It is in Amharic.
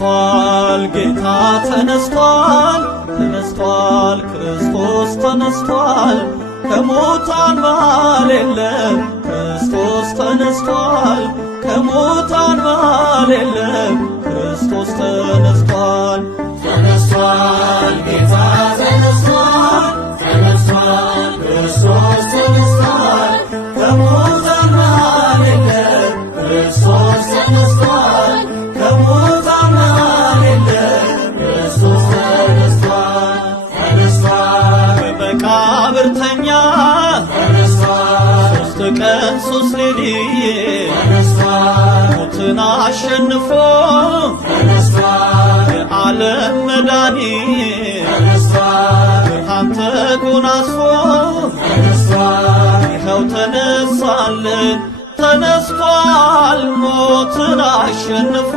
ተነስቷል ጌታ ተነስቷል ተነስቷል ክርስቶስ ተነስቷል ከሙታን መሃል የለም ክርስቶስ ተነስቷል ከሙታን መሃል የለም ክርስቶስ ተነስቷል ተነስቷል ጌታ ተነስቷል ተነስቷል ክርስቶስ ተነስቷል ከሙታን መሃል የለም ክርስቶስ ተነስቷል ከሙታን መሃል የለም ክርስቶስ ተነስቷል ተነስቷል በመቃብር ተኛ ተነስቷል 3 ቀን 3 ሌሊት ተነስቷል ሞትን አሸንፎ ተነስቷል የዓለም መድኃኒት ተነስቷል ብርሃን ተጎናጽፎ ተነስቷል ይኸው ተነሳልን ተነስቷል ሞትን አሸንፎ